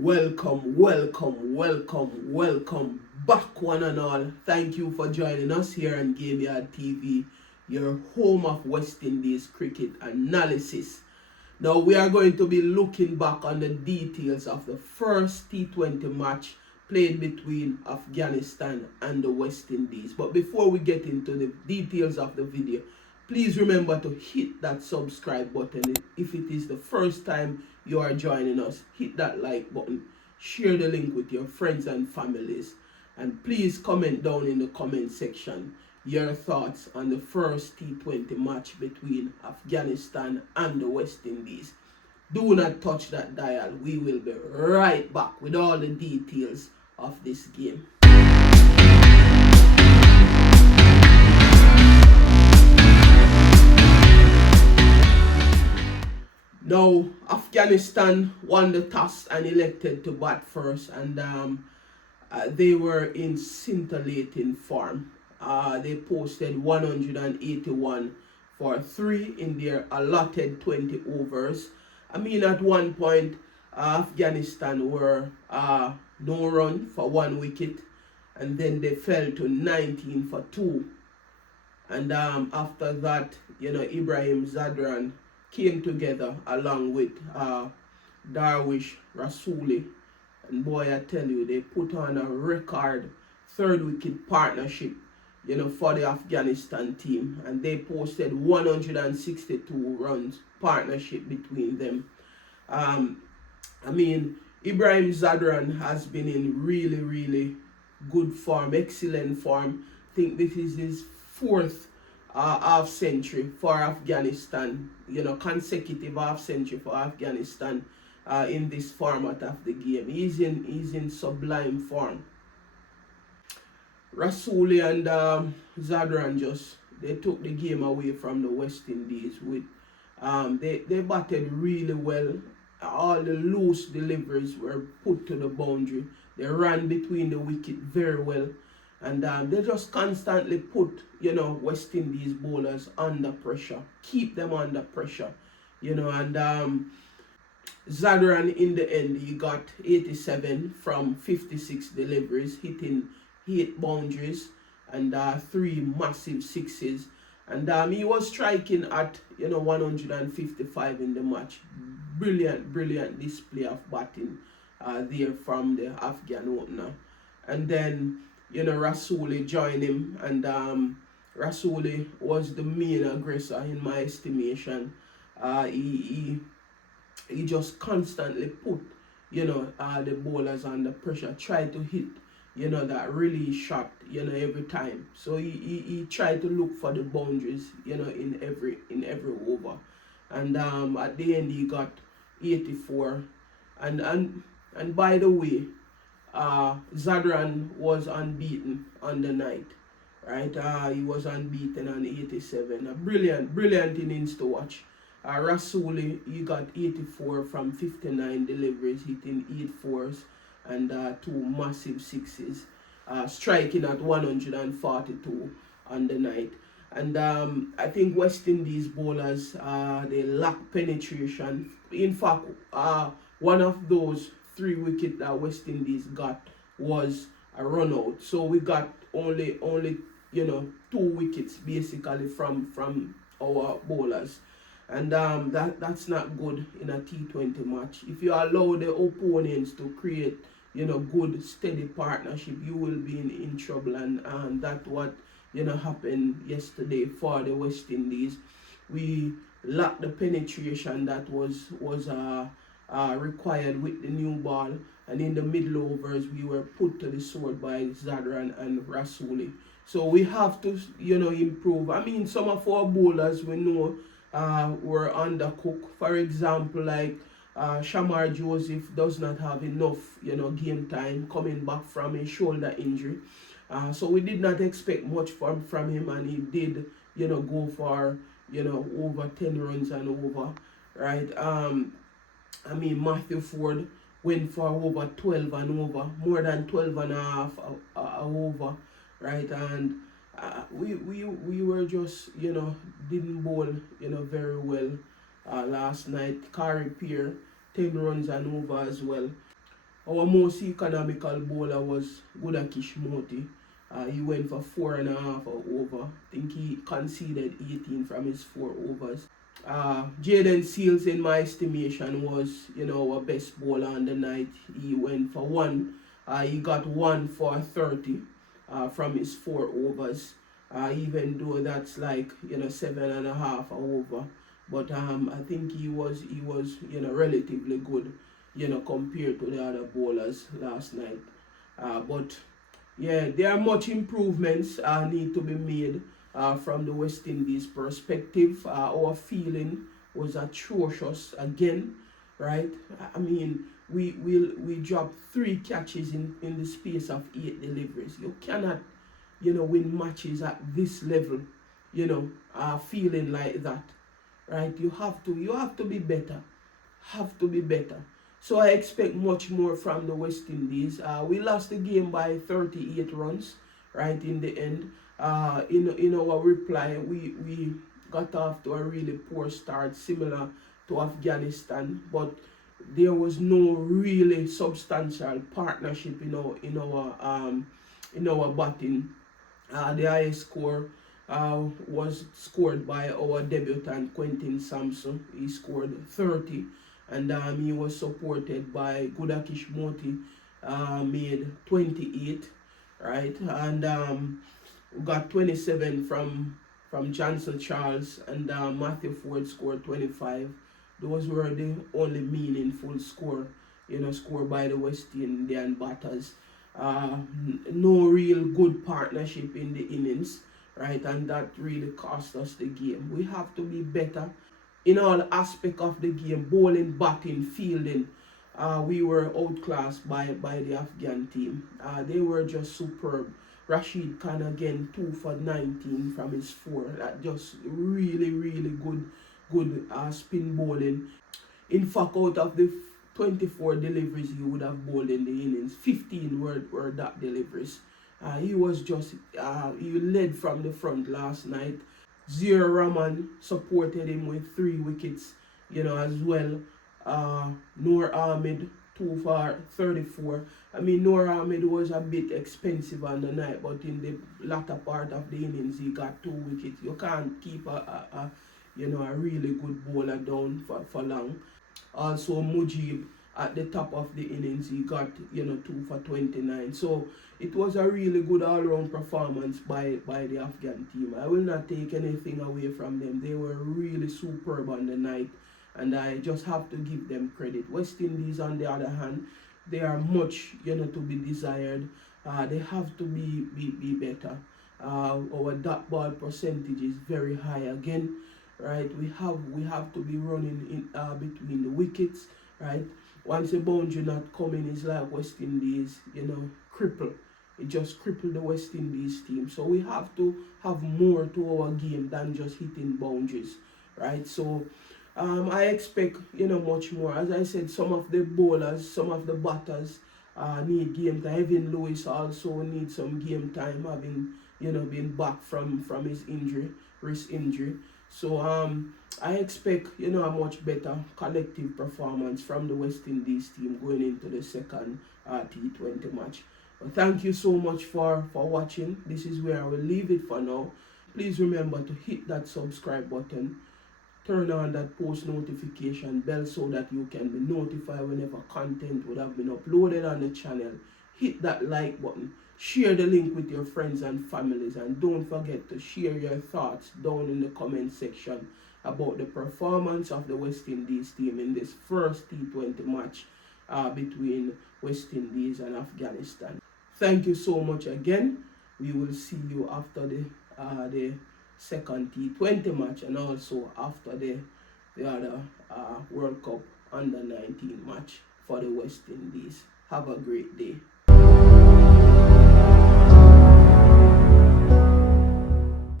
Welcome back, one and all. Thank you for joining us here on Game Yard TV, your home of West Indies cricket analysis. Now, we are going to be looking back on the details of the first T20 match played between Afghanistan and the West Indies. But before we get into the details of the video, please remember to hit that subscribe button. If it is the first time you are joining us, hit that like button, share the link with your friends and families, and please comment down in the comment section your thoughts on the first T20 match between Afghanistan and the West Indies. Do not touch that dial. We will be right back with all the details of this game. Now, Afghanistan won the toss and elected to bat first, and they were in scintillating form. They posted 181 for 3 in their allotted 20 overs. I mean, at one point, Afghanistan were no run for 1 wicket, and then they fell to 19 for 2. And after that, Ibrahim Zadran came together along with Darwish Rasuli. And boy, I tell you, they put on a record 3rd wicket partnership, for the Afghanistan team. And they posted 162 runs partnership between them. Ibrahim Zadran has been in really good form, excellent form. I think this is his 4th half century for Afghanistan, consecutive half century for Afghanistan in this format of the game. He's in sublime form. Rasuli and Zadran they took the game away from the West Indies with they batted really well. All the loose deliveries were put to the boundary. They ran between the wicket very well. And they just constantly put, West Indies bowlers under pressure. Keep them under pressure, and Zadran in the end, he got 87 from 56 deliveries, hitting 8 boundaries and 3 massive sixes. And he was striking at, 155 in the match. Brilliant display of batting there from the Afghan opener. And then, Rasuli joined him, and Rasuli was the main aggressor in my estimation. He just constantly put, the bowlers under pressure, tried to hit, that release shot, every time. So he tried to look for the boundaries, in every over. And at the end he got 84. And by the way, Zadran was unbeaten on the night, right? He was unbeaten on 87. A brilliant innings to watch. Rasuli, he got 84 from 59 deliveries, hitting 8 fours and 2 massive sixes, striking at 142 on the night. And I think West Indies bowlers, they lack penetration. In fact, one of those 3 wickets that West Indies got was a run out. So we got only 2 wickets basically from our bowlers. And that's not good in a T20 match. If you allow the opponents to create, good steady partnership, you will be in trouble. And that's what, happened yesterday for the West Indies. We lacked the penetration that was required with the new ball, and in the middle overs we were put to the sword by Zadran and Rasuli. So we have to, improve. I mean, some of our bowlers we know were undercooked. For example, like Shamar Joseph does not have enough, game time coming back from a shoulder injury. So we did not expect much from him, and he did, go for, over 10 runs and over, right? Matthew Ford went for over 12 and over, more than 12 and a half over, right? And we were just, didn't bowl, very well last night. Kari Peer, 10 runs and over as well. Our most economical bowler was Gudakish Moti. He went for 4.5 or over. I think he conceded 18 from his 4 overs. Jaden Seals, in my estimation, was our best bowler on the night. He went for 1. He got 1 for 30 from his 4 overs. Even though that's like 7.5 over, but I think he was relatively good compared to the other bowlers last night. But yeah, there are much improvements need to be made from the West Indies perspective. Our feeling was atrocious again, right? I mean, we dropped 3 catches in the space of 8 deliveries. You cannot win matches at this level, feeling like that, right? You have to be better, So I expect much more from the West Indies. We lost the game by 38 runs, right, in the end. In our reply, we got off to a really poor start, similar to Afghanistan, but there was no really substantial partnership in our batting. The highest score was scored by our debutant Quentin Sampson. He scored 30, and he was supported by Gudakish Moti, made 28, right? And we got 27 from Johnson Charles, and Matthew Ford scored 25. Those were the only meaningful score, scored by the West Indian batters. No real good partnership in the innings, right? And that really cost us the game. We have to be better in all aspects of the game: bowling, batting, fielding. We were outclassed by the Afghan team. They were just superb. Rashid Khan again, 2 for 19 from his 4. That just really good spin bowling. In fact, out of the 24 deliveries he would have bowled in the innings, 15 were that deliveries. He was just, he led from the front last night. Zia Rahman supported him with 3 wickets, as well. Noor Ahmed, 2 for 34. I mean, Noor Ahmed was a bit expensive on the night, but in the latter part of the innings, he got 2 wickets. You can't keep a really good bowler down for long. Also, Mujib at the top of the innings, he got 2 for 29. So it was a really good all-round performance by the Afghan team. I will not take anything away from them. They were really superb on the night, and I just have to give them credit. West Indies, on the other hand, they are much to be desired. They have to be better. Our dot ball percentage is very high again, right? We have to be running in between the wickets, right? Once a boundary not coming, is like West Indies, cripple. It just crippled the West Indies team. So we have to have more to our game than just hitting boundaries, right? So I expect much more. As I said, some of the bowlers, some of the batters need game time. Evan Lewis also needs some game time, having been back from his wrist injury. So I expect a much better collective performance from the West Indies team going into the second T20 match. But thank you so much for watching. This is where I will leave it for now. Please remember to hit that subscribe button, turn on that post notification bell so that you can be notified whenever content would have been uploaded on the channel. Hit that like button, share the link with your friends and families, and don't forget to share your thoughts down in the comment section about the performance of the West Indies team in this first T20 match between West Indies and Afghanistan. Thank you so much again. We will see you after the second T20 match, and also after the other World Cup Under-19 match for the West Indies. Have a great day.